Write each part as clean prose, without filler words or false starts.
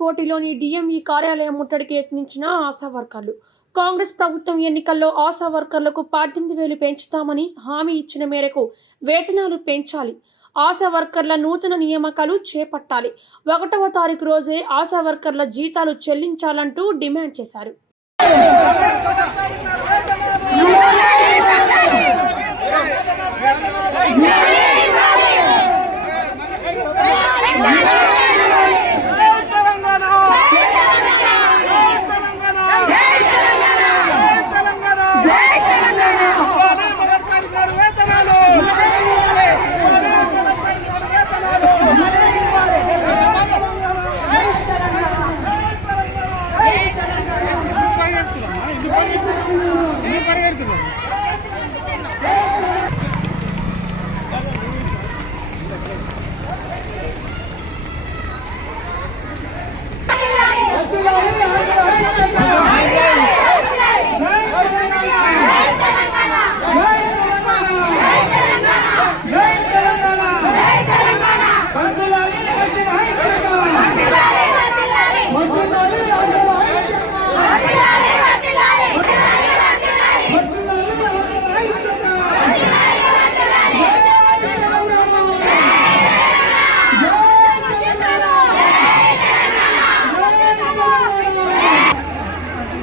కోటిలోని DME కార్యాలయం ముట్టడికి యత్నించిన ఆశా వర్కర్లు. కాంగ్రెస్ ప్రభుత్వం ఎన్నికల్లో ఆశా వర్కర్లకు 18,000 పెంచుతామని హామీ ఇచ్చిన మేరకు వేతనాలు పెంచాలి, ఆశా వర్కర్ల నూతన నియామకాలు చేపట్టాలి, 1వ తారీఖు రోజే ఆశా వర్కర్ల జీతాలు చెల్లించాలంటూ డిమాండ్ చేశారు.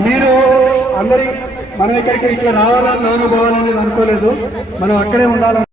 మీరు అందరి మనం ఇక్కడికి ఇట్లా రావాలని నాన్న పోవాలనేది అనుకోలేదు. మనం అక్కడే ఉండాలని